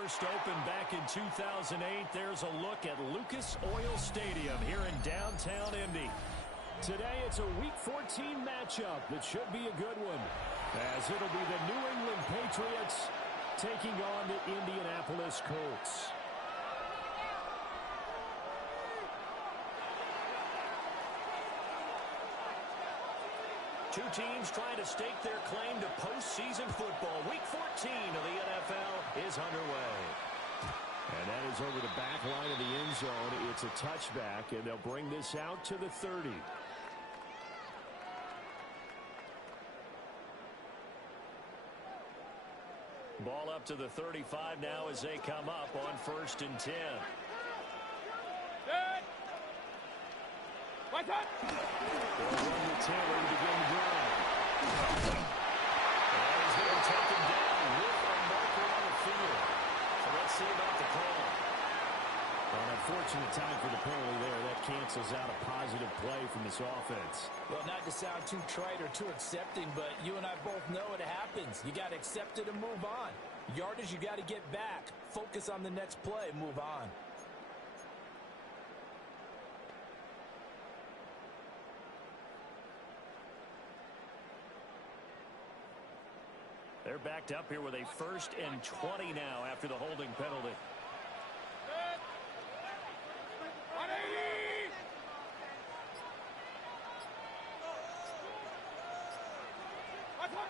first opened back in 2008. There's a look at Lucas Oil Stadium here in downtown Indy. Today it's a Week 14 matchup that should be a good one, as it'll be the New England Patriots taking on the Indianapolis Colts. Two teams trying to stake their claim to postseason football. Week 14 of the NFL is underway. And that is over the back line of the end zone. It's a touchback, and they'll bring this out to the 30. Ball up to the 35 now as they come up on 1st and 10. What's up? They'll run to Taylor to begin the drive. And he's going to take him down with a marker on the field. So let's see about the call. An unfortunate time for the penalty there. That cancels out a positive play from this offense. Well, not to sound too trite or too accepting, but you and I both know it happens. You got to accept it and move on. Yardage, you got to get back. Focus on the next play. Move on. They're backed up here with a 1st and 20 now after the holding penalty.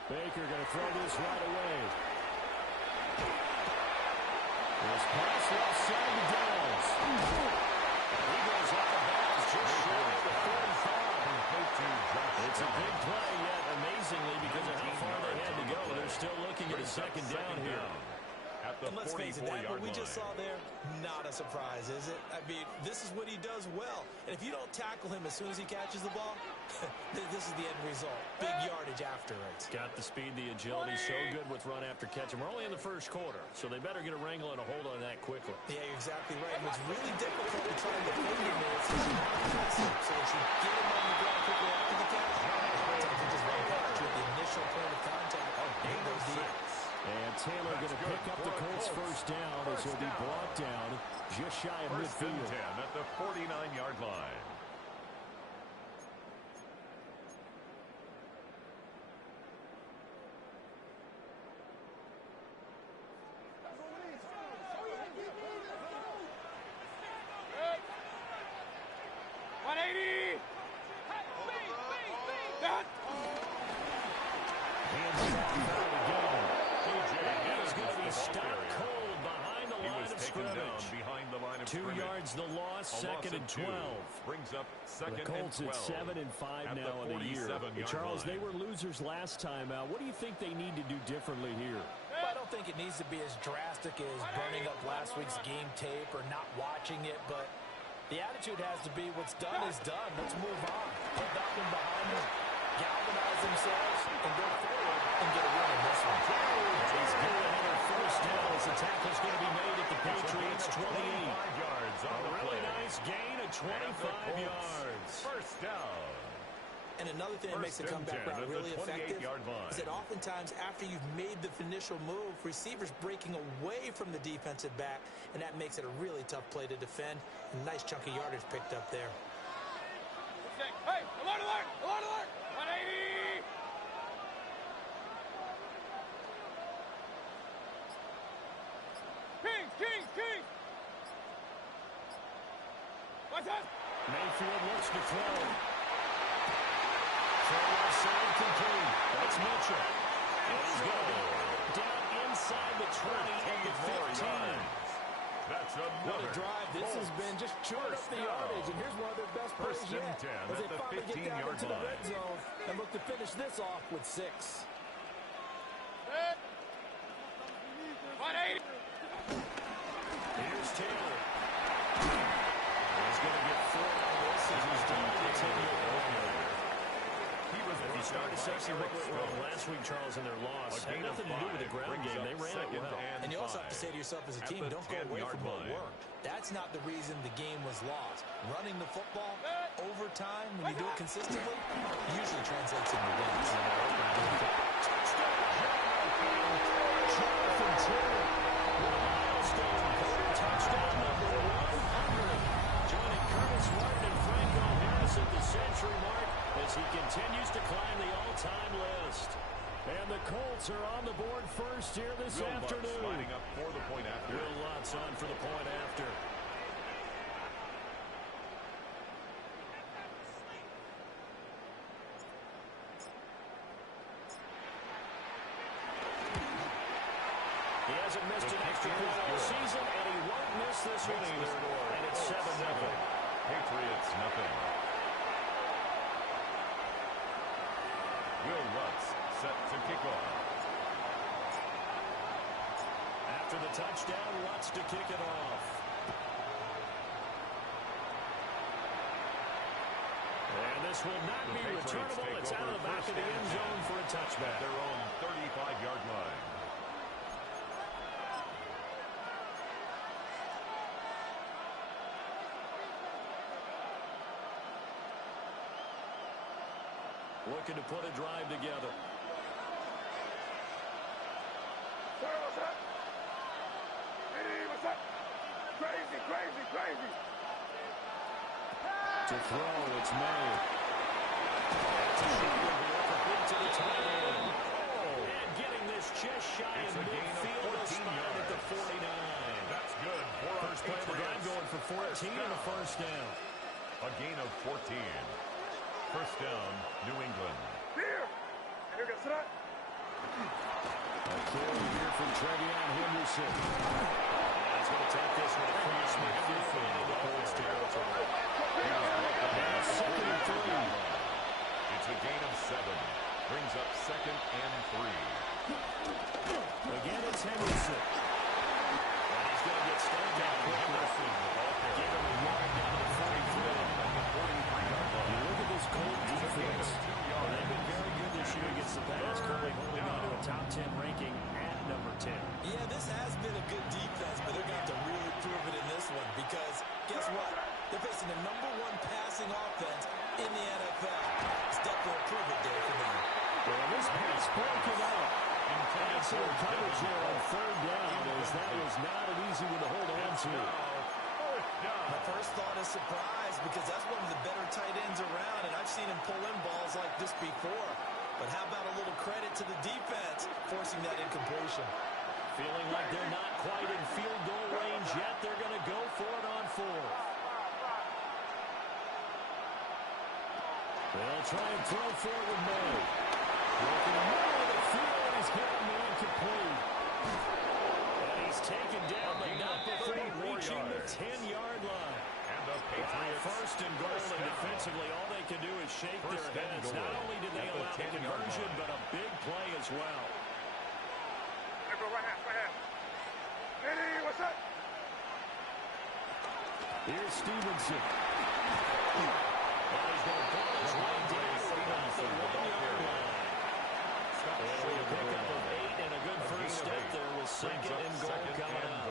Baker going to throw this right away. This pass left side to Downs. He goes out of bounds just short of the 45. It's a big play, yet amazingly, because of how far they had to go, they're still looking at a second down here. And let's face it, that what we just saw there, not a surprise, is it? I mean, this is what he does well. And if you don't tackle him as soon as he catches the ball, this is the end result. Big yardage after it. Got the speed, the agility, so good with run after catch. And we're only in the first quarter, so they better get a wrangle and a hold on that quickly. Yeah, you're exactly right. And what's really difficult to try and defend him is he's not aggressive. So that you get him on the ground quickly after the catch. Sometimes you just run past you at the initial point of contact. Ain't no deal. And Taylor going to pick up the Colts first down as he'll be brought down just shy of midfield. 10 at the 49-yard line. The loss, 2nd and 12. Brings up 2nd the Colts and 12 at 7 and 5 now in the year. Charles, they were losers last time out. What do you think they need to do differently here? Well, I don't think it needs to be as drastic as burning up last week's game tape or not watching it, but the attitude has to be what's done is done. Let's move on. Put that one behind them, galvanize themselves, and go forward and get a win in this one. He's getting another first down as the tackle's going to be made at the Patriots 28. A really nice gain of 25 yards. First down. And another thing that makes the comeback route really effective is that oftentimes after you've made the initial move, receivers breaking away from the defensive back, and that makes it a really tough play to defend. A nice chunk of yardage picked up there. Hey, alert, alert, alert, alert! 180! Kings! What's up? Mayfield looks to throw. Throw left side complete. That's Mitchell. And he's going to be down inside the 20 and the 15. That's what a drive. This has been just chewing up the yardage. And here's one of their best plays yet. As they finally get down into the red zone and look to finish this off with 6. 180. Here's Taylor. He's going to get 4 on this as he's down to the 10-yard. If you start assessing what went wrong last week, Charles, in their loss, had nothing to do with the ground game. They ran it well. And you also have to say to yourself as a team, don't go away from what worked. That's not the reason the game was lost. Running the football over time, when you do it consistently, usually translates into wins. Jonathan Taylor. continues to climb the all-time list. And the Colts are on the board first here this afternoon. Lining up for the point after. Will Lutz on for the point after. He hasn't missed an extra point all season, and he won't miss this one either. And it's 7-0. Patriots, nothing. Will Lutz set to kick off. After the touchdown, Lutz to kick it off. And this will not be returnable. It's out of the back of the end zone for a touchback. At their own 35-yard line. Looking to put a drive together. Sir, what's up? Hey, what's up? Crazy, crazy, crazy. To throw, it's May. That's a shot to the tight end. And getting this just shy of midfield, a spot at the 49. That's good for our First play of the drive going for 14 and a first down. A gain of 14. First down, New England. Here. Here goes that. A carry here from Trevion Henderson. He's going to take this one across midfield into the Colts territory. Now second and 3. It's a gain of 7. Brings up second and 3. Again, it's Henderson. And he's going to get stuck down quickly. Give him a yard down to the 43. You look at this Colts defense. They've been very good this year against the pass, currently holding on to a top 10 ranking at number 10. Yeah, this has been a good defense, but they're going to have to really prove it in this one because guess what? They're facing the #1 passing offense in the NFL. It's definitely a prove it day for them. Well, this pass broken up. Excellent coverage there on third down, as that was not an easy one to hold on to. My first thought is surprise because that's one of the better tight ends around, and I've seen him pull in balls like this before. But how about a little credit to the defense forcing that incompletion? Feeling like they're not quite in field goal range yet. They're going to go for it on 4th. They'll try and throw for it with May. Looking in the middle of the field, and he's got him incomplete. And he's taken down, but not before reaching the 10-yard line. And the Patriots. First and goal, and defensively, all they can do is shake their heads. Not only did they allow the conversion, but a big play as well. Hey, bro, right hand. Hey, what's up? Here's Stevenson. He's going to pull his way down about the 1-yard line. And a pickup of 8 and a good first step there with second and goal coming out.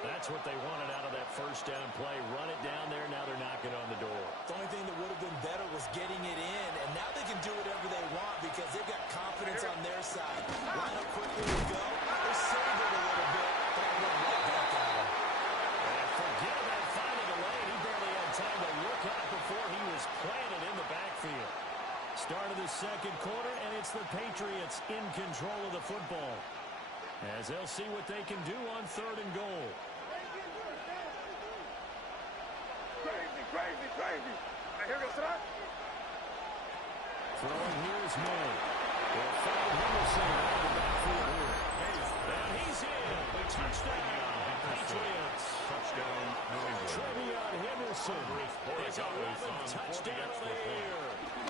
That's what they wanted out of that first down play. Run it down there. Now they're knocking on the door. The only thing that would have been better was getting it in, and now they can do whatever they want because they've got confidence on their side. Line up quickly and go. They're saving it a little bit, but I went right back at them. And forget that final delay. He barely had time to look out before he was planted in the backfield. Start of the second quarter, and it's the Patriots in control of the football, as they'll see what they can do on third and goal. Crazy, crazy, crazy. Hey, here goes that. Throwing here is May. They'll find Henderson out of the backfield here. And he's in. Touchdown, Patriots. Touchdown, New England. Trevion Henderson. His 11th touchdown of the year.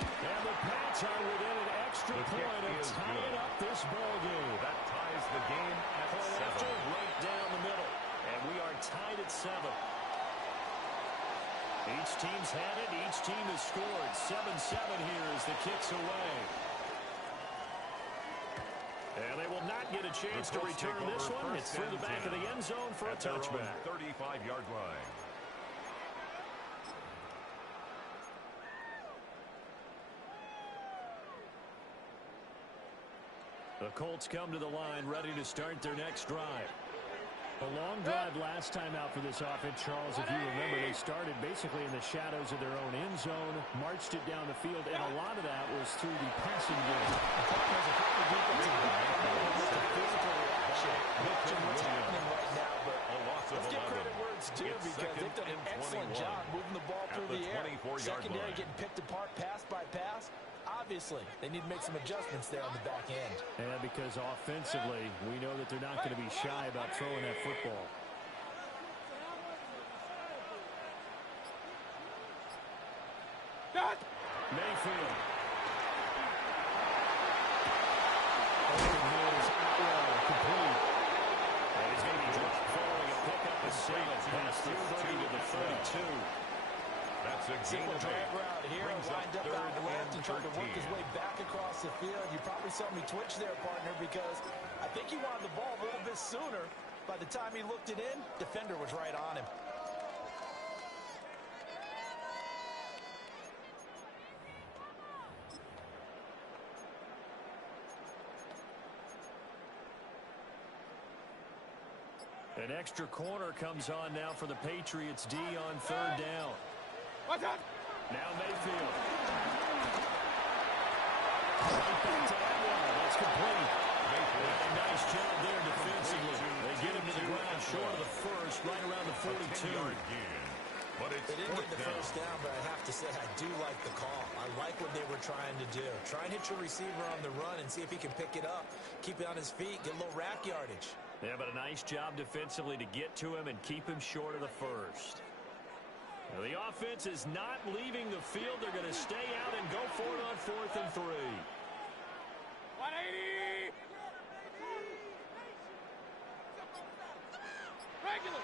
And the Pats are within an extra point of tying up this ball game. That ties the game at Point 7. after, right down the middle. And we are tied at 7. Each team's had it. Each team has scored. 7-7 here as the kick's away. And they will not get a chance to return this one. It's through the back of the end zone for a touchback. 35-yard line. The Colts come to the line ready to start their next drive. A long drive last time out for this offense, Charles. If you remember, they started basically in the shadows of their own end zone, marched it down the field, and a lot of that was through the passing game. Let's give credit where it's due because they've done an excellent job moving the ball through the air. Secondary getting picked apart pass by pass. Obviously, they need to make some adjustments there on the back end. And because offensively, we know that they're not going to be shy about throwing that football. Mayfield. Complete. And he's going to be dropped following a pickup of 6 past the 30 to the 32. That's a simple drag route here, lined up out left and trying to work his way back across the field. You probably saw me twitch there, partner, because I think he wanted the ball a little bit sooner. By the time he looked it in, defender was right on him. An extra corner comes on now for the Patriots D on 3rd down. Now Mayfield. Right back to Atwell. That's complete. Mayfield. A nice job there defensively. They get him to the ground short of the first, right around the 42. But they didn't get the first down, but I have to say I do like the call. I like what they were trying to do. Try and hit your receiver on the run and see if he can pick it up. Keep it on his feet, get a little rack yardage. Yeah, but a nice job defensively to get to him and keep him short of the first. Now, the offense is not leaving the field. They're going to stay out and go for it on 4th and 3. 180! Regular!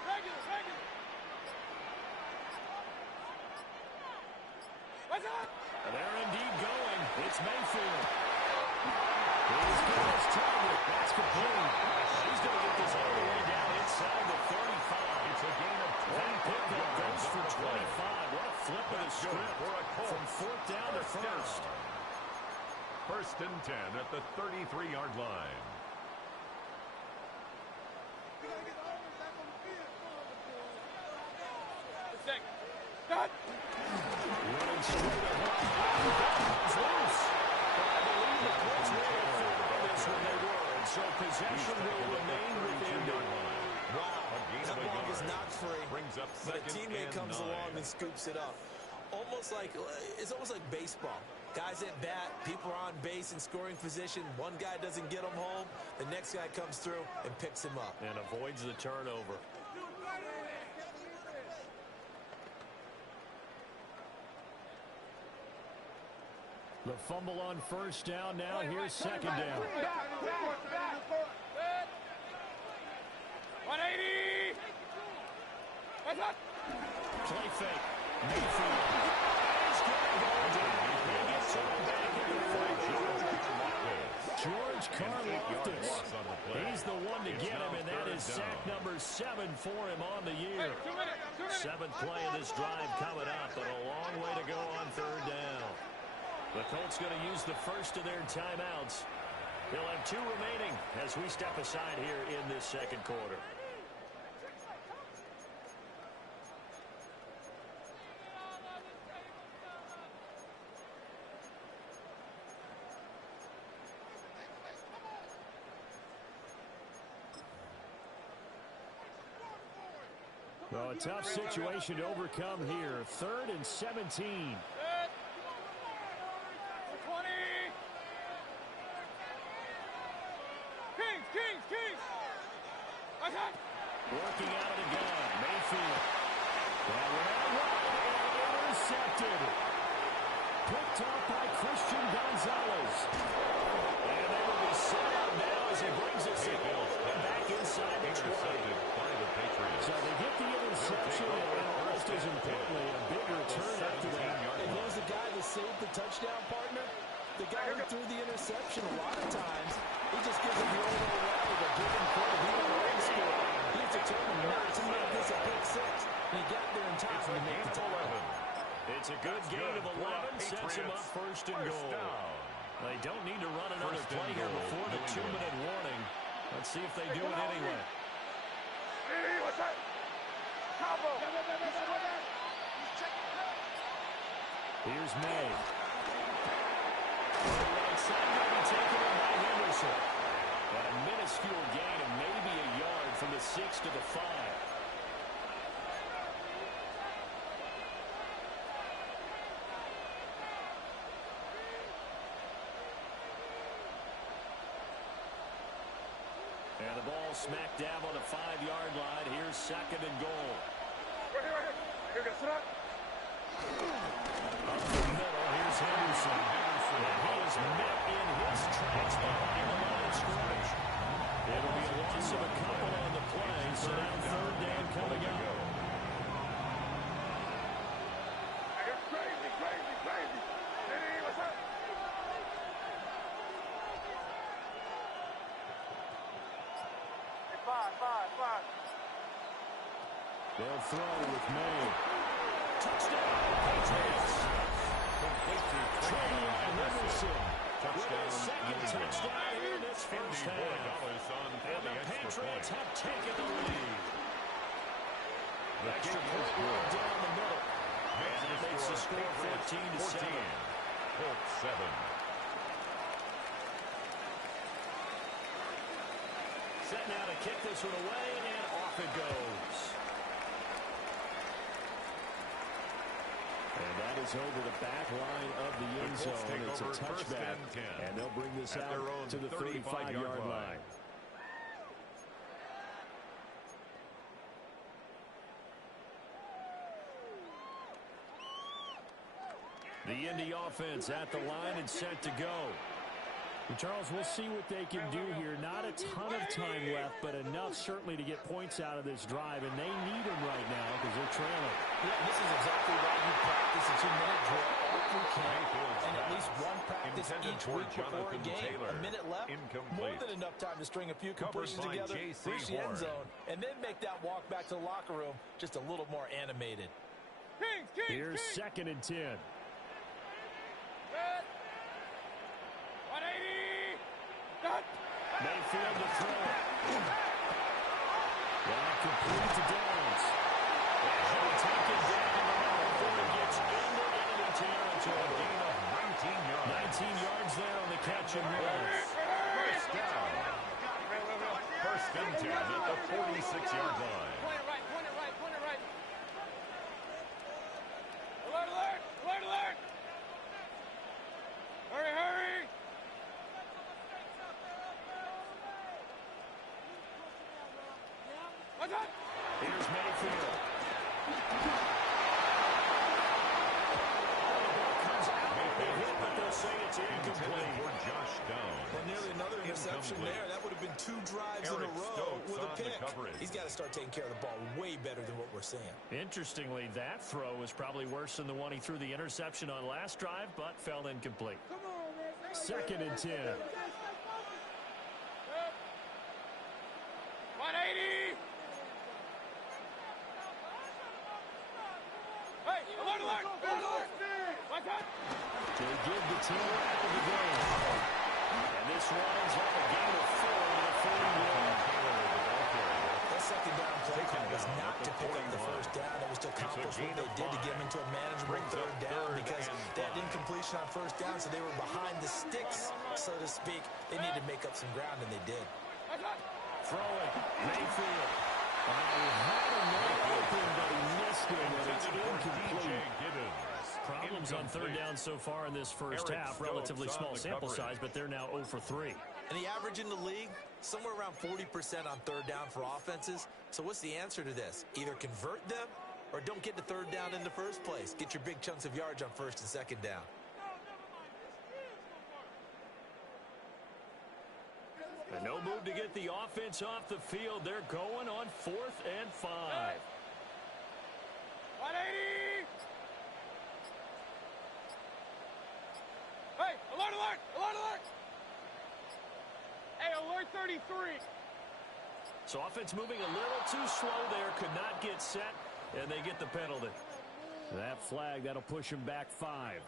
What's up? They're indeed going. It's Mayfield. He's got his target. That's complete. He's going to get this all the way down inside the 35. It's a gain of 20. That pickup goes for 25. What a flip of the script from 4th down to 1st. 1st and 10 at the 33-yard line. Cut! Running straight ahead. Loose. I believe the Colts were on this when they were, and so possession will remain within the line. Wow, that ball is not free, but a teammate comes along and scoops it up. It's almost like baseball. Guys at bat, people are on base in scoring position. One guy doesn't get him home. The next guy comes through and picks him up. And avoids the turnover. The fumble on 1st down. Now here's 2nd down. 180! What's up? Play fake. Mayfield. He's going to go down. He gets it back in the fight. George Karlaftis. He's the one to get him, and that is sack number 7 for him on the year. 7th play of this drive coming up, but a long way to go on 3rd down. The Colts going to use the first of their timeouts. They'll have 2 remaining as we step aside here in this 2nd quarter. Well, a tough situation to overcome here. 3rd and 17. Kings! Working out of the gun, Mayfield. That ran wide and intercepted. Picked off by Christian Gonzalez. And they will be set out now as he brings us in back inside the 20. So they get the interception, and almost as importantly, a big return after that. And here's the guy that saved the touchdown, partner. The guy who threw the interception a lot of times, he just gives him the old way, but given credit, he went away score. He's determined not to make this a pick 6. He got there in time to make the tackle. It's a good gain of 11, sets him up 1st and goal. They don't need to run another play here before the 2-minute warning. Let's see if they do it anyway. Hey, what's that? Combo. Here's May. Right side going to be taken in by Henderson. And a minuscule gain of maybe a yard from the 6 to the 5. And the ball smack dab on the 5-yard line. Here's 2nd and goal. Right here. You're going to sit up. Up the middle, here's Henderson. And he is met in his tracks behind the line of scrimmage. It'll be a loss of a couple on the play, so now 3rd down coming up. You're crazy. Hey, what's up? Hey, five. They'll throw with May. Touchdown, Patriots. Henderson. Touchdown. Second touchdown here in this first half. And the Patriots have taken the lead. Extra point run down the middle. And it makes the score 14-7. Colts 7. Set now to kick this one away, and off it goes. And that is over the back line of the end zone. It's a touchback, and they'll bring this out to the 35-yard line. The Indy offense at the line and set to go. And Charles, we'll see what they can do here. Not a ton of time left, but enough certainly to get points out of this drive, and they need them right now because they're trailing. Yeah, this is exactly why you practice a 2-minute drill all through camp, and at least one practice each week before a game. A minute left, more than enough time to string a few completions together, reach the end zone, and then make that walk back to the locker room just a little more animated. Here's 2nd and 10. 180. Mayfield to throw it. That complete to Downs. And he'll take it down the middle before it gets into enemy territory. Gain of 19 yards. 19 yards there on the catch and run. First down. First and 10 at the 46-yard line. Point it right. Alert. Hurry. Here's Mayfield. Comes out with the hit, but they'll say it's incomplete. For Josh Downs. Well, nearly another interception there. That would have been 2 drives in a row with a pick. He's got to start taking care of the ball way better than what we're seeing. Interestingly, that throw was probably worse than the one he threw the interception on last drive, but fell incomplete. 2nd and 10. 180. Hey, alert. To give the team out of the game. And this winds up a gain of 4 on the 41. That second down play call was not to pick up the first down. It was to accomplish what they did to get them into a manageable 3rd down because they had incompletion on 1st down, so they were behind the sticks, so to speak. They needed to make up some ground, and they did. Throwing. Mayfield. He had a man open, but he missed it, and it's incomplete. Problems on 3rd down so far in this first half. Relatively small sample size, but they're now 0 for 3. And the average in the league, somewhere around 40% on 3rd down for offenses. So what's the answer to this? Either convert them or don't get to 3rd down in the first place. Get your big chunks of yards on 1st and 2nd down. And no move to get the offense off the field. They're going on 4th and 5. 180. Hey, alert. Hey, alert 33. So offense moving a little too slow there. Could not get set, and they get the penalty. That flag, that'll push him back 5.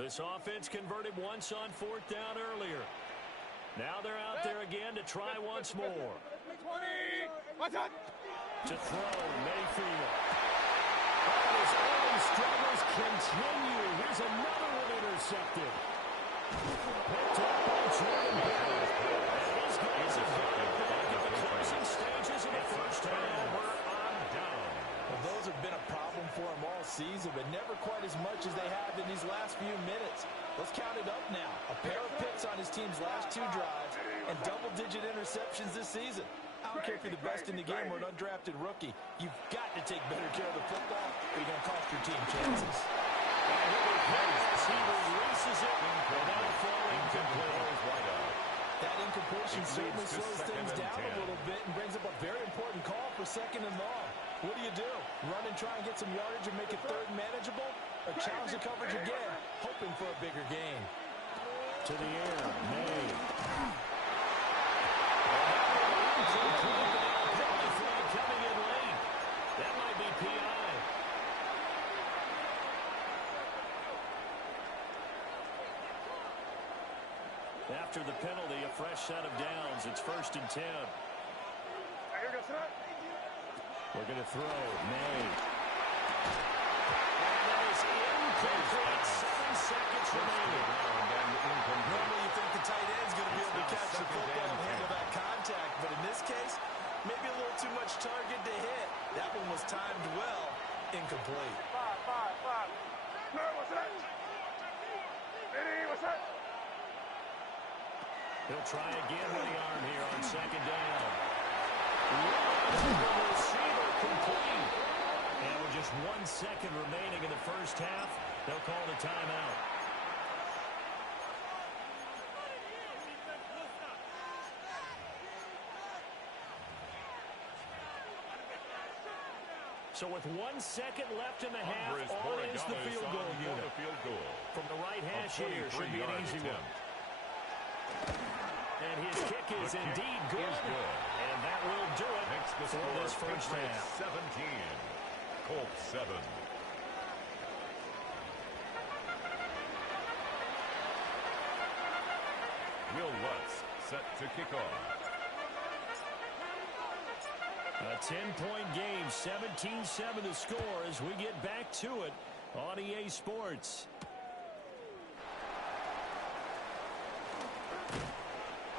This offense converted once on 4th down earlier. Now they're out there again to try once more. 20. To throw, Mayfield. And his early struggles continue. Here's another one intercepted. Picked up by Jordan Bell. And these guys have got it back in the closing stages of the first half. Well, those have been a problem for them all season, but never quite as much as they have in these last few minutes. Let's count it up now. A pair of picks on his team's last 2 drives and double-digit interceptions this season. I don't care if you're the best in the game or an undrafted rookie. You've got to take better care of the football or you're going to cost your team chances. He releases it without falling complete. That incompletion certainly slows things down a little bit and brings up a very important call for 2nd and long. What do? Run and try and get some yardage and make it 3rd manageable? Or challenge the coverage again, hoping for a bigger gain? To the air, May. Coming in late. That might be PI. After the penalty, a fresh set of downs. It's 1st and 10. We're going to throw. May. And that is incomplete. 7 seconds remaining. Normally you think the tight end's going to be able to catch the football and handle that contact, but in this case, maybe a little too much target to hit. That one was timed well. Incomplete. 5. No, what's that? Eddie, what's that? He'll try again with the arm here on 2nd down. The receiver complete. And with just 1 second remaining in the first half, they'll call the timeout. So with 1 second left in the half, all is the field goal unit. From the right hash here, should be an easy one. And his kick is indeed good. And that will do it for this first half. 17. Colts 7. Will Lutz set to kick off. A 10-point game, 17-7 the score as we get back to it on EA Sports.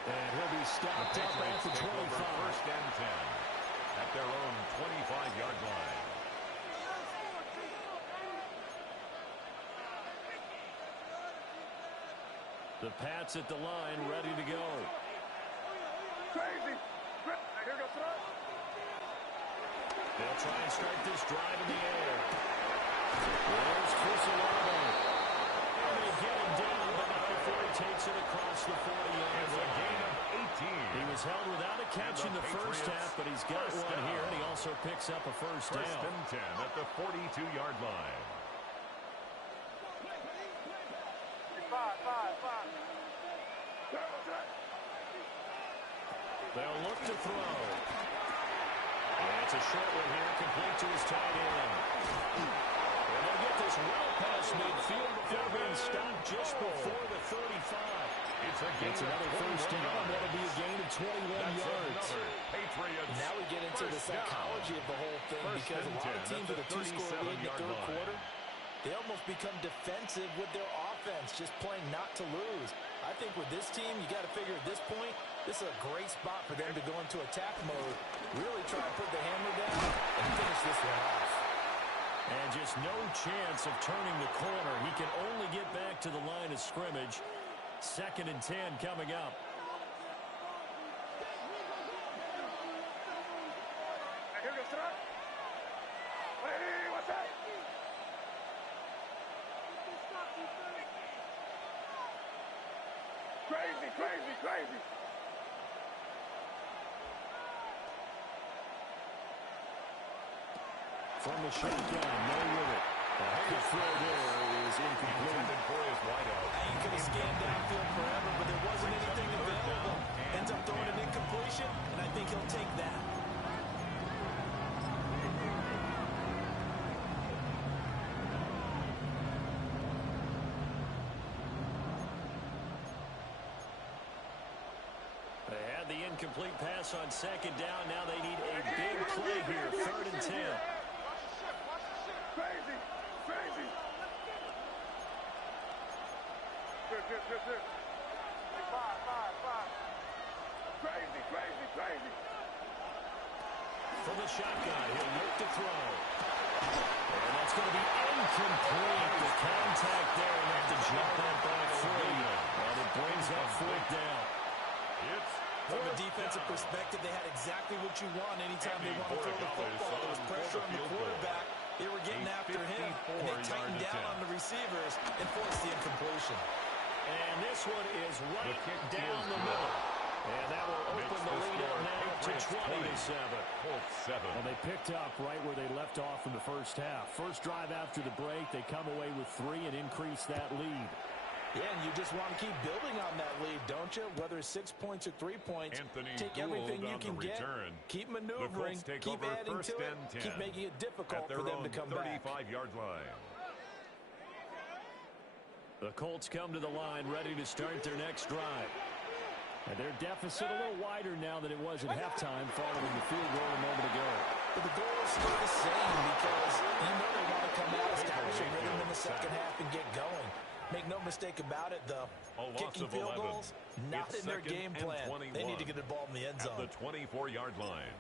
And he'll be stopped up at the 25. 1st and 10 at their own 25-yard line. The Pats at the line, ready to go. Crazy. Here goes throw. They'll try and start this drive in the air. There's Chris Olave. And they get him down, but not before he takes it across the 40-yard line. A gain of 18. He was held without a catch in the first half, but he's got one here, and he also picks up a first down. 1st and 10 at the 42-yard line. 5. They'll look to throw. And it's a short one here, complete to his tight end. And they'll get this well past midfield before being stopped just before the 35. It's another first down. That'll be a gain of 21 yards. Now we get into the psychology of the whole thing because a lot of teams with a 2-score lead in the 3rd quarter, they almost become defensive with their offense, just playing not to lose. I think with this team, you got to figure at this point, this is a great spot for them to go into attack mode, really try to put the hammer down and finish this one off. And just no chance of turning the corner. He can only get back to the line of scrimmage. 2nd and 10 coming up. Here goes throw. Hey, what's that? Crazy. From the shotgun, no with it. The throw there is incomplete. He could have scanned downfield forever, but there wasn't anything available. Ends up throwing an incompletion, and I think he'll take that. incomplete pass on second down. Now they need a big play here. 3rd and 10. Crazy. Crazy. Good. Five. Crazy. From the shotgun, he'll look to throw. And that's going to be incomplete. The contact there enough to jump that back free. And it brings up 4th down. From a defensive perspective, they had exactly what you want anytime they want to throw the football. There was pressure on the quarterback. They were getting after him, and they tightened down on the receivers and forced the incompletion. And this one is right down the middle. And that will open the lead up now to 20-7. Colts 7. And they picked up right where they left off in the first half. First drive after the break, they come away with 3 and increase that lead. Yeah, and you just want to keep building on that lead, don't you? Whether it's 6 points or 3 points, take everything you can get, keep maneuvering, keep adding to it, keep making it difficult for them to come back. 35-yard line. The Colts come to the line ready to start their next drive. And their deficit a little wider now than it was at halftime following the field goal a moment ago. But the goal is still the same because you know they want to come out, establish a rhythm in the second half and get going. Make no mistake about it, though. Kicking field goals, not in their game plan. They need to get the ball in the end zone. At the 24-yard line.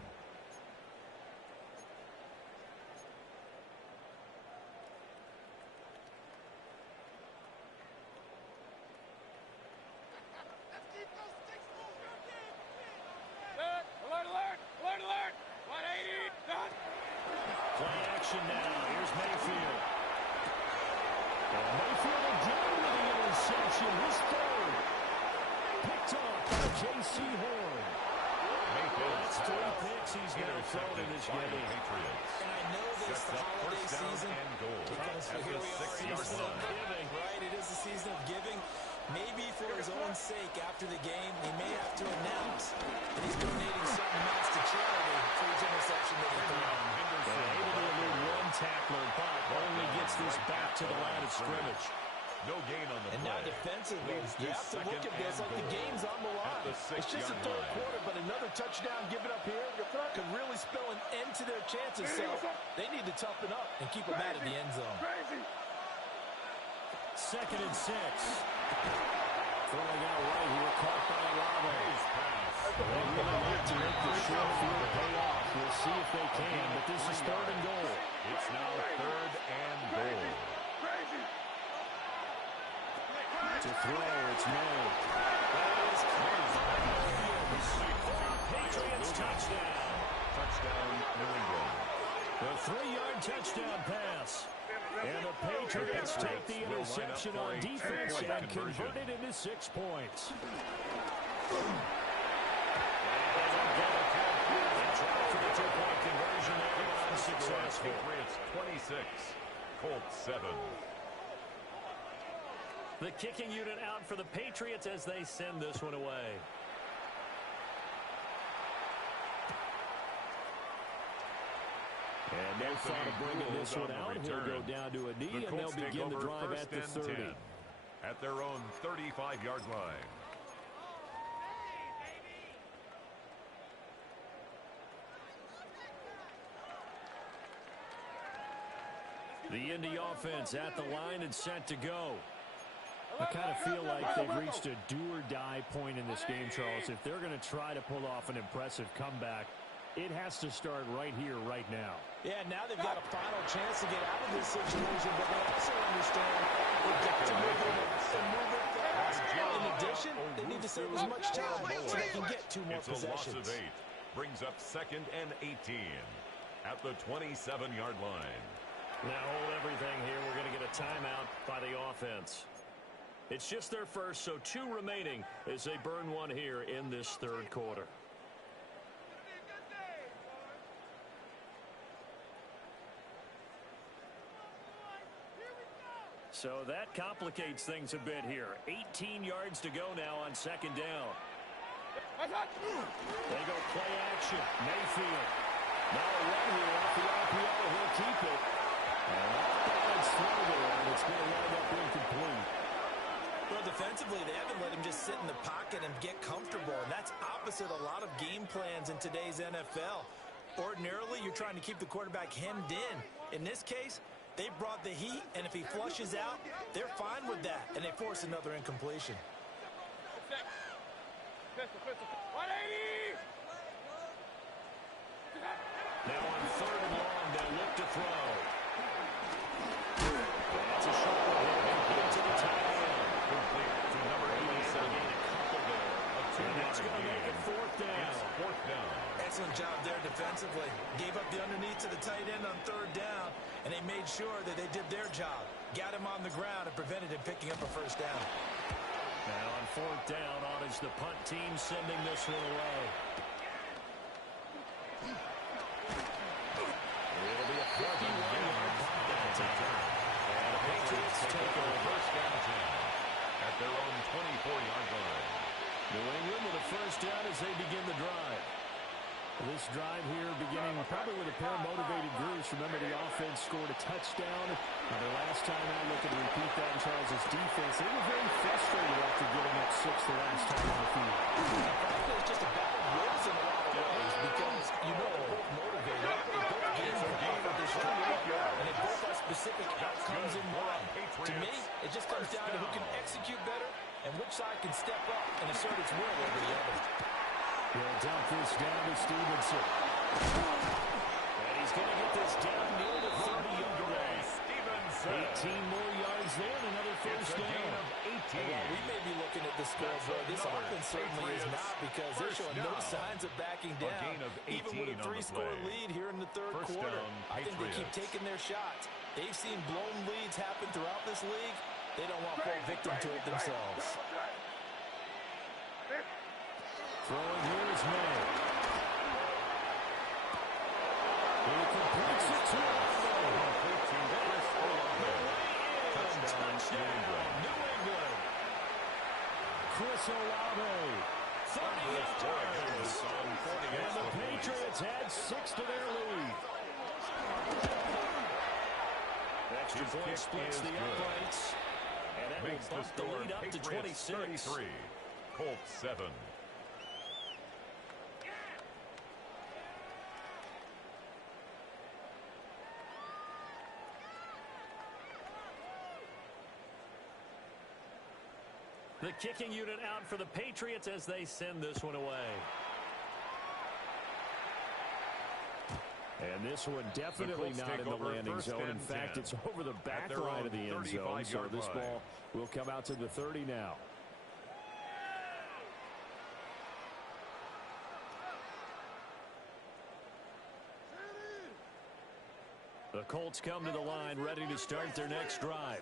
Alert! 180, done! Play action now. Here's Mayfield. And Mayfield again with the interception. His 3rd. Picked up by J.C. Horn. That's 3 picks he's now thrown in this game. And I know this the holiday season because here we are, season of giving, right? It is the season of giving. Maybe for his own sake after the game, he may have to announce that he's donating certain amounts to charity for each interception that he threw. Able to elude 1 tackler, but only gets this back to the line of scrimmage. No gain on the play. And now defensively, you have to look at this like the game's on the line. It's just a 3rd quarter, but another touchdown given up here could really spell an end to their chances. So they need to toughen up and keep them out of the end zone. 2nd and 6. Throwing out right here, caught by Olave. They really like to make the short field pay off. We'll see if they can, but this is 3rd and goal. It's now 3rd and goal. To throw, it's made. That is Patriots touchdown. Touchdown, New England. The 3-yard touchdown pass. And the Patriots take the interception on defense and convert it into 6 points. For the 2-point conversion, they were unsuccessful. Patriots 26, Colts 7. The kicking unit out for the Patriots as they send this one away. And no thought of bringing this one out. He'll go down to a knee, and they'll begin the drive at the 30. 10, at their own 35-yard line. The Indy offense at the line and set to go. I kind of feel like they've reached a do-or-die point in this game, Charles. If they're going to try to pull off an impressive comeback, it has to start right here, right now. Yeah, now they've got a final chance to get out of this situation, but they also understand they've got to move it fast. In addition, they need to save as much time so they can get 2 more possessions. It's a loss of 8. Brings up 2nd and 18 at the 27-yard line. Now hold everything here. We're going to get a timeout by the offense. It's just their first, so 2 remaining as they burn 1 here in this 3rd quarter. So that complicates things a bit here. 18 yards to go now on 2nd down. They go play action. Mayfield. Now a run here off the RPO. He'll keep it. And off balance throw there, and it's going to wind up incomplete. Well, the defensively, they haven't let him just sit in the pocket and get comfortable. And that's opposite a lot of game plans in today's NFL. Ordinarily, you're trying to keep the quarterback hemmed in. In this case, they brought the heat, and if he flushes out, they're fine with that, and they force another incompletion. Now on 3rd and long, they'll look to throw. That's a short one. To the tight end. Complete to number 87. And that's going to make it 4th down. 4th down. Excellent job there defensively. Gave up the underneath to the tight end on 3rd down, and they made sure that they did their job. Got him on the ground and prevented him picking up a 1st down. Now on 4th down, on is the punt team sending this one away. It'll be a 51-yard punt that time. And the Patriots take over 1st down 10 at their own 24-yard line. New England with a 1st down as they begin the drive. This drive here beginning probably with a pair of motivated groups. Remember, the offense scored a touchdown. Their last time out, looking to repeat that in Charles' defense. They were very frustrated after giving up 6 the last time on the field. Frankly, it's just a battle of wills in a lot of ways because you know they're both motivated. They both gained from for this drive, and they both have specific outcomes in mind. To me, it just comes down to who can execute better and which side can step up and assert its will over the other. He'll dump this down to Stevenson. And he's going to get this down near the 30-yard line. 18 more yards there and another 1st down. Well, we may be looking at the scoreboard. This offense certainly is not because they're showing no signs of backing down. Even with a 3-score lead here in the 3rd quarter. I think they keep taking their shots. They've seen blown leads happen throughout this league. They don't want to fall victim to it themselves. Throwing here is May. He completes it to Touchdown, New England. Chris Olave, 38 yards. And the Patriots add 6 to their lead. Extra point splits the uprights. And that makes will the bump the score lead up to Patriots 26. 33, Colts 7. The kicking unit out for the Patriots as they send this one away. And this one definitely not in the landing zone. In fact, it's over the back line of the end zone. So this ball will come out to the 30 now. The Colts come to the line ready to start their next drive.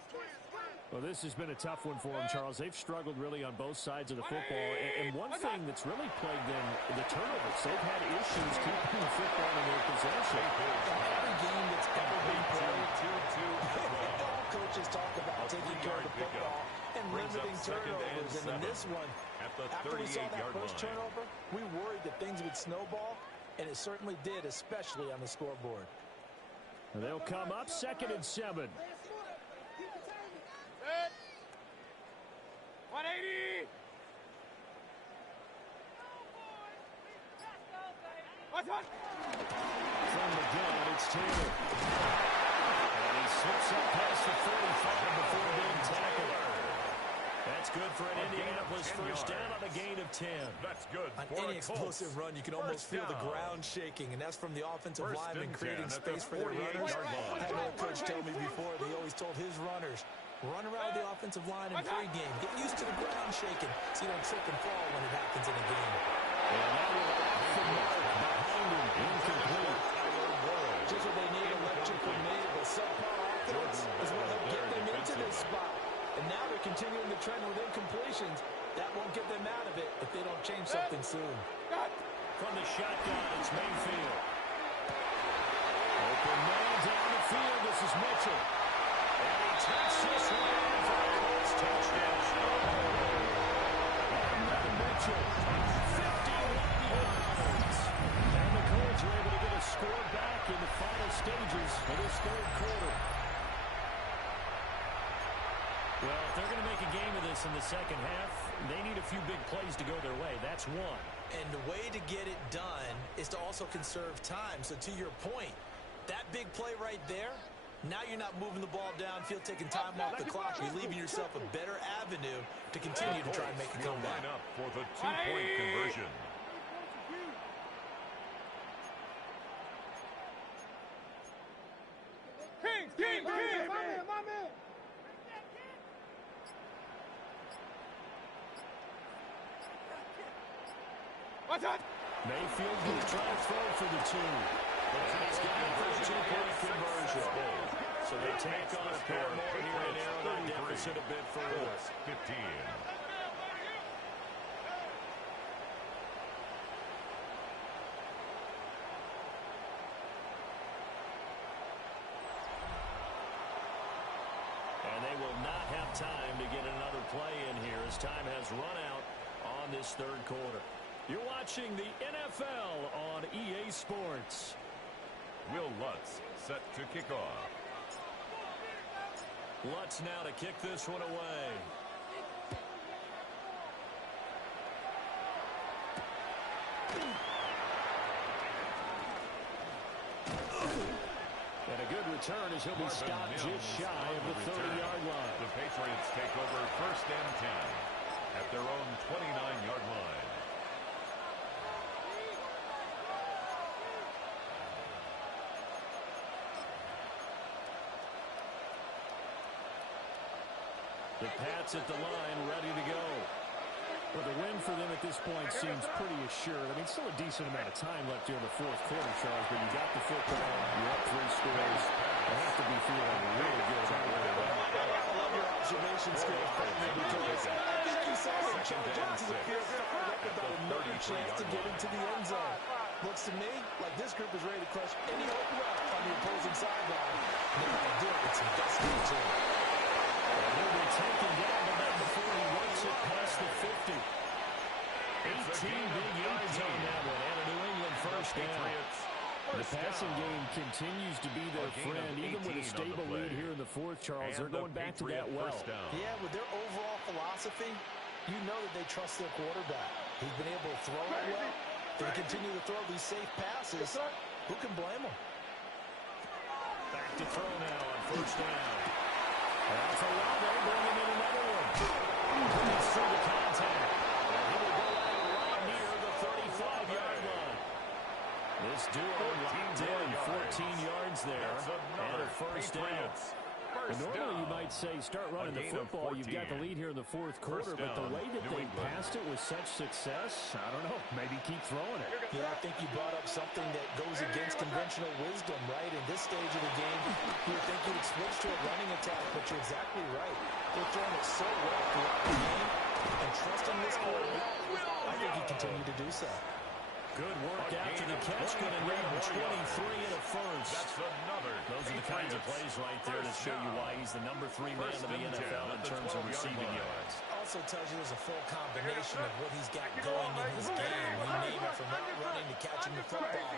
Well, this has been a tough one for them, Charles. They've struggled really on both sides of the football. And one thing that's really plagued them, the turnovers. They've had issues keeping the football in their possession. Every game that's ever been played, all coaches talk about taking care of the football and limiting turnovers. And in this one, after we saw that first turnover, we worried that things would snowball, and it certainly did, especially on the scoreboard. And they'll come up 2nd and 7. 180. From the gun, it's Taylor. And he slips up past the 45 before being tackled. That's good for an Indianapolis 1st down on a gain of 10. That's good. On any explosive run, you can almost feel the ground shaking, and that's from the offensive lineman creating space for their runners. I had a coach tell me before, they always told his runners, run around the offensive line in pregame. Get used to the ground shaking so you don't trip and fall when it happens in a game. And that will off the mark behind him. Incomplete. Just what they need electrical need, but subpar offense is what will get them into this spot. And now they're continuing the trend with incompletions. That won't get them out of it if they don't change something soon. From the shotgun, it's Mayfield. Open man down the field. This is Mitchell. And he takes this one in for a Colts touchdown. And Mitchell, 51 yards. And the Colts are able to get a score back in the final stages of this 3rd quarter. Well, if they're going to make a game of this in the second half. They need a few big plays to go their way. That's one. And the way to get it done is to also conserve time. So to your point, that big play right there, now you're not moving the ball downfield, taking time off the clock. You're leaving yourself a better avenue to continue to try and make a comeback. Line up for the two-point conversion. King, my man. Watch out. Mayfield going to try to throw for the two. And he's got it for a two-point conversion. So they take on a pair more here and narrow that deficit a bit further. 15. And they will not have time to get another play in here as time has run out on this third quarter. You're watching the NFL on EA Sports. Will Lutz set to kick off. Lutz now to kick this one away. And a good return as he'll be stopped just shy of the 30-yard line. The Patriots take over first and 10 at their own 29-yard line. The Pats at the line, ready to go. Well, the win for them at this point seems pretty assured. I mean, still a decent amount of time left here in the fourth quarter, Charles, but you got the football, you're up 3 scores. You have to be feeling really good about where they're at. I love your observation skills, because I think you saw them charge out to the field, fired up about another chance to get into the end zone. Looks to me like this group is ready to crush any hope left on the opposing sideline. And they're going to do it with some dusty too. He'll be taken down, but not before he works it past the 50. 18 big yards on that one, and a New England first down. The passing game continues to be their friend, even with a stable lead here in the fourth, Charles. They're going back to that well. Yeah, with their overall philosophy, you know that they trust their quarterback. He's been able to throw it well. They continue to throw these safe passes. Who can blame them? Back to throw now on first down. That's a lot. They're bringing in another one. He's through the contact. And he will go out right near the 35-yard line. This duo locked in, 14 yards there, and a first down. Normally you might say start running the football. You've got the lead here in the fourth quarter, but the way that they passed it with such success, I don't know, maybe keep throwing it. You know, I think you brought up something that goes against conventional wisdom, right? In this stage of the game, you would think you would switch to a running attack, but you're exactly right. They're throwing it so well throughout the game, and trusting this quarterback, I think you continue to do so. Good work after the catch. Going to need 23 and a first. That's another. Those are the kinds of plays right there to show you why he's the number 3 man in the NFL in terms of receiving yards. Also tells you there's a full combination of what he's got going in his game. You name it, from out running to catching the football.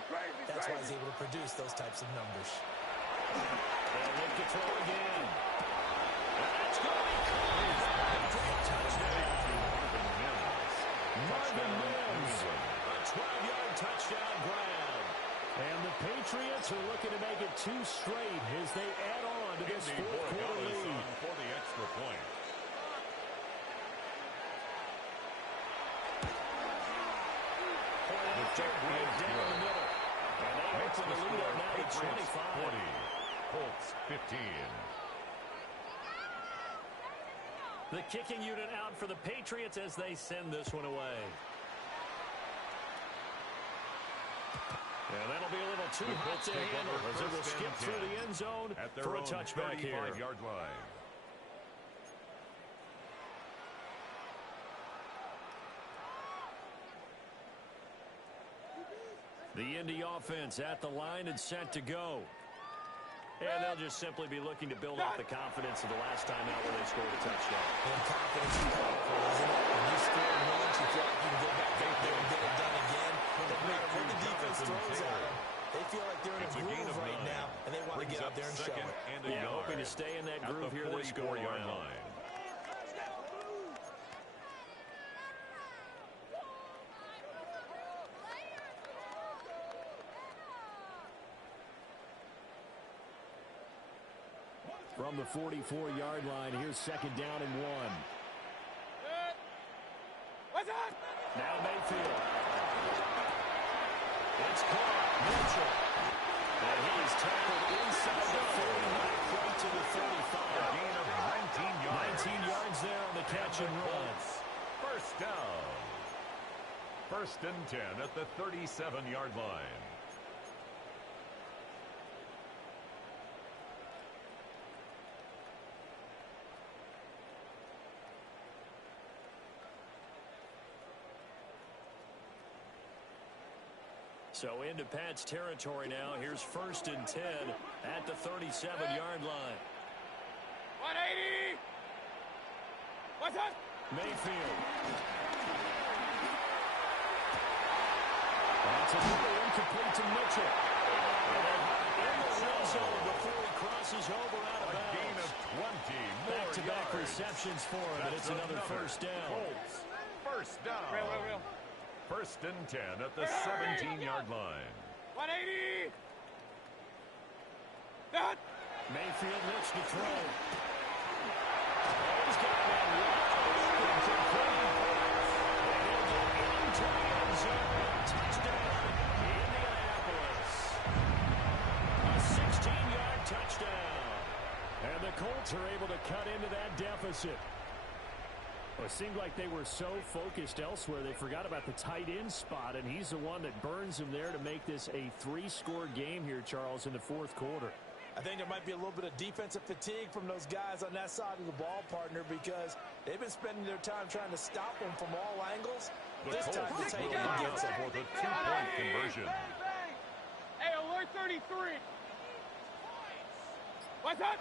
That's why he's able to produce those types of numbers. They'll look to throw again. That's going to be caught. Touchdown. Marvin Mims. 12-yard touchdown grab. And the Patriots are looking to make it 2 straight as they add on to this fourth quarter lead. For the extra point. The check right down the middle. And they open the lead up now to 25. 40. Colts 15. The kicking unit out for the Patriots as they send this one away. And that'll be a little too hot to handle as it will skip through the end zone for a touchback here. 35-yard line. The Indy offense at the line and set to go. And they'll just simply be looking to build off the confidence of the last time out where they scored a touchdown. And confidence is powerful, isn't it? When you score once, you feel like you can go back out there and get it done again. No matter what the defense throws at them, they feel like they're in a groove right now, and they want to get out there and show it. Yeah, hoping to stay in that groove here this go-around. From the 44-yard line, here's second down and 1. What's up? Now Mayfield. It's caught. Mitchell. And he's tackled inside the 40, right to the 35. A gain of 19 yards. 19 yards there on the catch and run. First down. First and 10 at the 37-yard line. So into Pat's territory now. Here's first and 10 at the 37-yard line. 180. What's up? Mayfield. That's another incomplete to Mitchell. And in the red zone before he crosses over out of bounds. A gain of 20 more Back-to-back yards. receptions for him, and it's another first down. Colts. First down. Real. First and 10 at the 17-yard line. 180. That. Mayfield looks to throw. He's got that wide into the end zone. Touchdown, Indianapolis. A 16-yard touchdown. And the Colts are able to cut into that deficit. Well, it seemed like they were so focused elsewhere, they forgot about the tight end spot, and he's the one that burns them there to make this a 3-score game here, Charles, in the fourth quarter. I think there might be a little bit of defensive fatigue from those guys on that side of the ball, partner, because they've been spending their time trying to stop them from all angles. This time the tight end gets it. For the 2-point conversion. Hey, alert 33. What's up?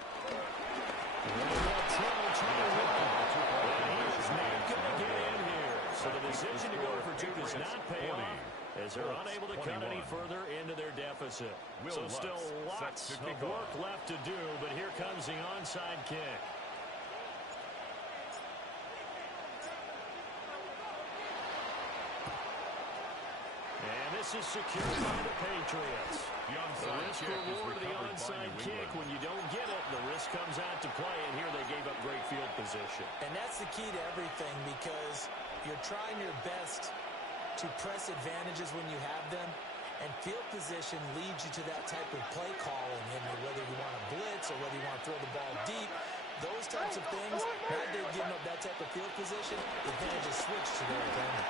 So the decision to go for 2 does not pay off as they're unable to cut any further into their deficit. So still lots of work left to do, but here comes the onside kick. And this is secured by the Patriots. The risk reward of the onside kick. When you don't get it, the risk comes out to play, and here they gave up great field position. And that's the key to everything, because you're trying your best to press advantages when you have them, and field position leads you to that type of play calling, and whether you want to blitz or whether you want to throw the ball deep, those types of things, now they're giving up that type of field position, the advantage is switched to their advantage.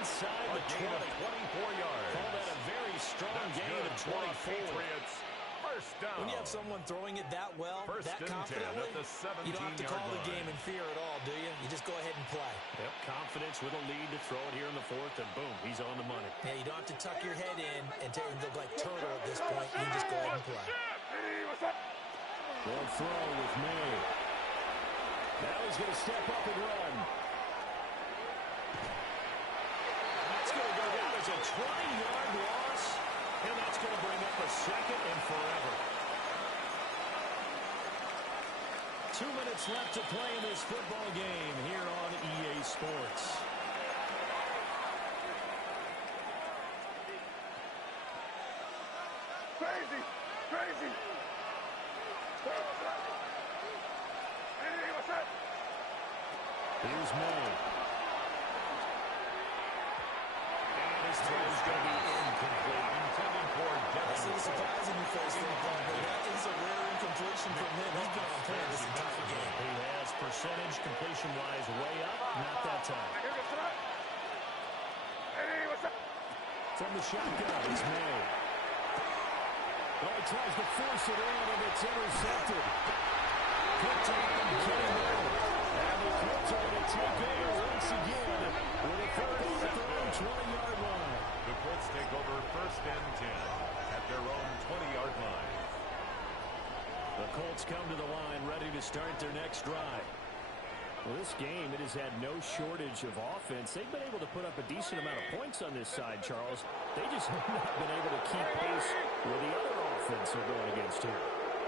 Inside the 20. 24 yards. Call that a very strong gain of 24. Patriots. First down. When you have someone throwing it that well, First that and 10 confidently, at the you don't have to call the game in fear at all, do you? You just go ahead and play. Yep, confidence with a lead to throw it here in the fourth, and boom, he's on the money. Yeah, you don't have to tuck your head in and look like turtle at this point. You just go ahead and play. Hey, what's up? They'll throw with May. Now he's going to step up and run. That's going to go down as a 20-yard loss, and that's going to bring up a second and forever. 2 minutes left to play in this football game here on EA Sports. Crazy. Hey, what's up? Here's May. And his throw is going to be incomplete. Intended for That's a little surprising you face that, partner. That is a rare incompletion from him. He's been on point this entire game. He has percentage completion-wise way up. Not that time. Hey, what's up? From the shotgun, it's May. Oh, he tries to force it in, and it's intercepted. Good time getting there. And the Colts are going to take over once again with a football at their own 20-yard line. The Colts take over first and 10 at their own 20-yard line. The Colts come to the line ready to start their next drive. Well, this game, it has had no shortage of offense. They've been able to put up a decent amount of points on this side, Charles. They just have not been able to keep pace with the other offense they're going against here.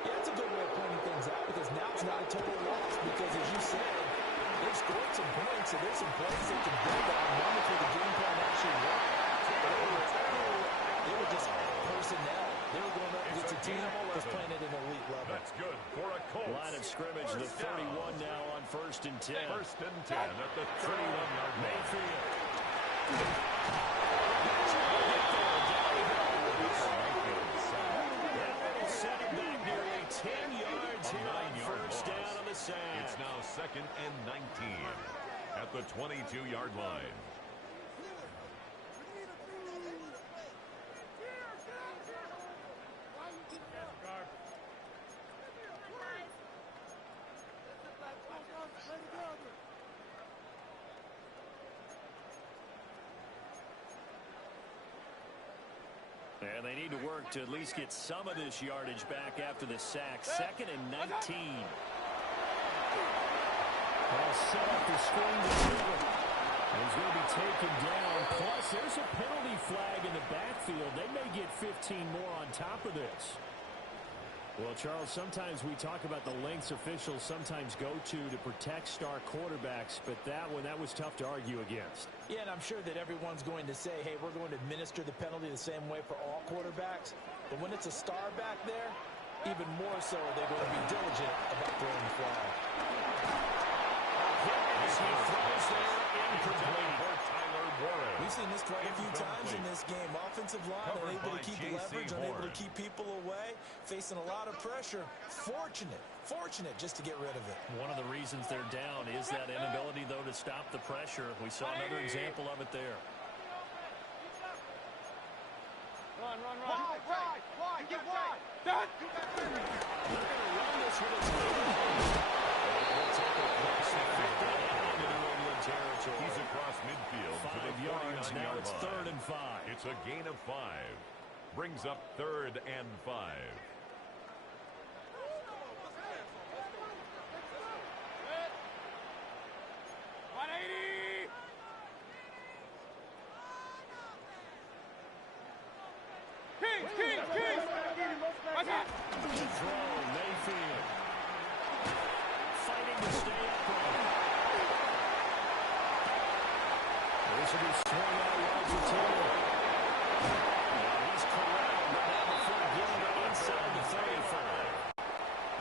Yeah, that's a good way of pointing things out, because now it's not a total loss, because as you said, they've scored some points, so there's some plays they can build on. Wonderful the game plan actually worked. But He's playing at an elite level. That's good for a Colts. Line of scrimmage, the 31 now on 1st and 10. 1st and 10 at the 31-yard line. Mayfield. That will set him back nearly 10 yards here on 1st down on the sack. It's now 2nd and 19 at the 22-yard line. And they need to work to at least get some of this yardage back after the sack. 2nd and 19. They'll set up the screen to Taylor. He's going to be taken down. Plus, there's a penalty flag in the backfield. They may get 15 more on top of this. Well, Charles, sometimes we talk about the lengths officials sometimes go to protect star quarterbacks, but that was tough to argue against. Yeah, and I'm sure that everyone's going to say, hey, we're going to administer the penalty the same way for all quarterbacks. But when it's a star back there, even more so are they going to be diligent about throwing the flag. He throws there incomplete. We've seen this quite a few times in this game. Offensive line unable to keep leverage, unable to keep people away, facing a lot of pressure. Fortunate just to get rid of it. One of the reasons they're down is that inability, though, to stop the pressure. We saw another example of it there. Run. Wide. Get wide. Done. They're going to run this with its They'll take it across the 50 and into New England territory. He's across midfield to the 5 yards. Now it's 3rd and 5. It's a gain of 5. Brings up 3rd and 5. The throw, Mayfield. Fighting to stay upright. This will be swung out yards to Taylor. He's corralled, but now the full Gilbert inside the 35.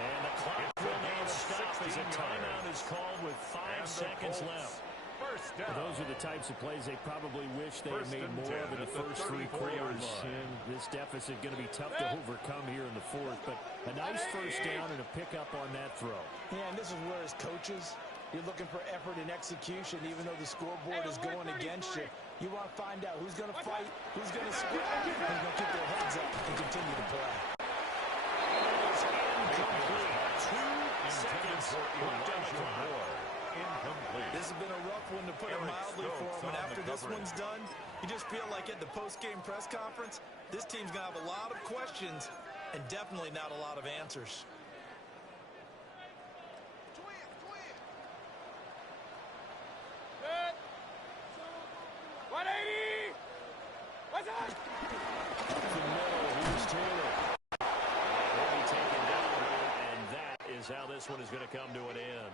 And the clock will now stop as a timeout is called with 5 seconds left. First down. Those are the types of plays they probably wish they had made more of in the first 3 quarters. And this deficit going to be tough to overcome here in the 4th. But a nice first down and a pickup on that throw. Yeah, and this is where as coaches, you're looking for effort and execution, even though the scoreboard is going against you. You want to find out who's going to fight, who's going to square, who's going to keep their heads up and continue to play. It's incomplete. 2 seconds left on the clock. Incomplete. This has been a rough one, to put it mildly, for him. And after this one's done, you just feel like at the post-game press conference, this team's going to have a lot of questions and definitely not a lot of answers. Good. 180. What's that? Up the middle, here's Taylor. Will be taken down here, and that is how this one is going to come to an end.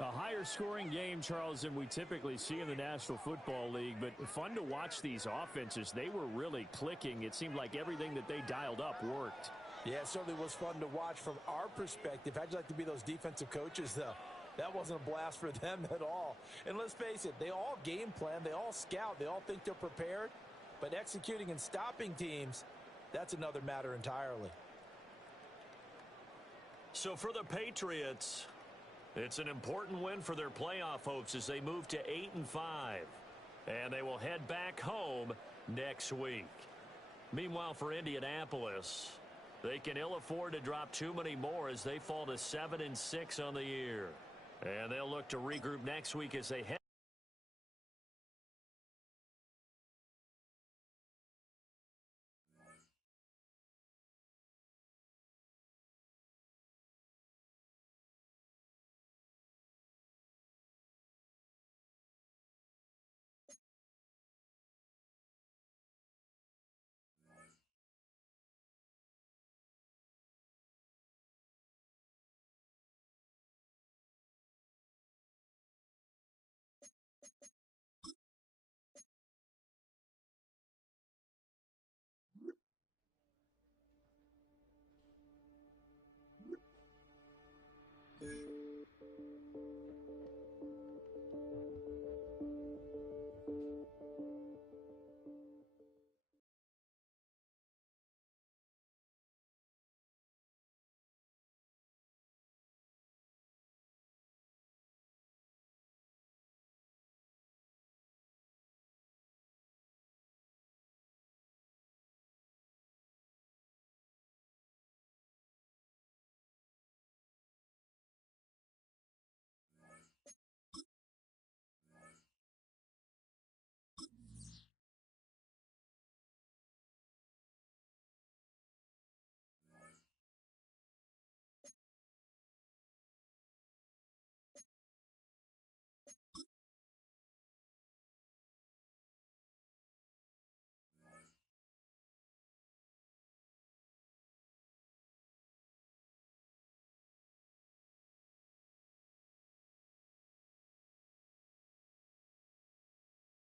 A higher scoring game, Charles, than we typically see in the National Football League, but fun to watch these offenses. They were really clicking. It seemed like everything that they dialed up worked. Yeah, it certainly was fun to watch from our perspective. How'd you like to be those defensive coaches, though? That wasn't a blast for them at all. And let's face it, they all game plan, they all scout, they all think they're prepared, but executing and stopping teams, that's another matter entirely. So for the Patriots, it's an important win for their playoff hopes as they move to 8-5. And they will head back home next week. Meanwhile, for Indianapolis, they can ill afford to drop too many more as they fall to 7-6 on the year. And they'll look to regroup next week as they head